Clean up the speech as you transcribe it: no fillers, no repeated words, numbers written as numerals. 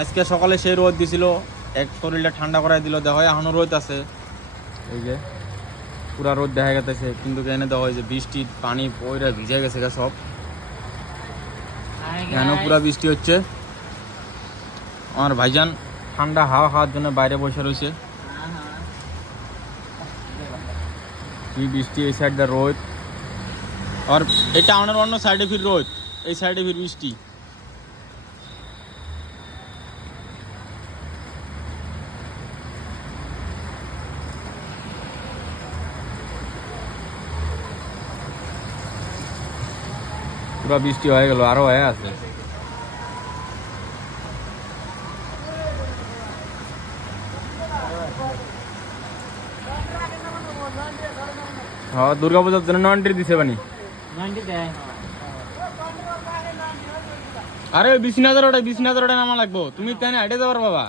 আজকে সকালে সেই রোদ দিছিল, এক শরীরটা ঠান্ডা করাই দিল। দেখো এখনো রোদ আছে, এই যে পুরা রোদ দেখা গেছে, কিন্তু এনে দেখো যে বৃষ্টির পানি পয়রা ভিজে গেছে সব, এখানে পুরা বৃষ্টি হচ্ছে। আমার ভাইজান ঠান্ডা হাওয়া খাওয়ার জন্য বাইরে বসে রয়েছে। কি বৃষ্টি, এই সাইড দা রোদ, আর এই টাউনের অন্য সাইডে ফির রোদ, এই সাইডে ফির বৃষ্টি। পুরা বৃষ্টি হয়ে গেল, আরো হয়ে আছে। হ্যাঁ, দুর্গাপূজার জন্য 90 দিছে বানি। আরে 20,000 ওটা নামা লাগবো, তুমি তাই হেঁটে যাবার বাবা।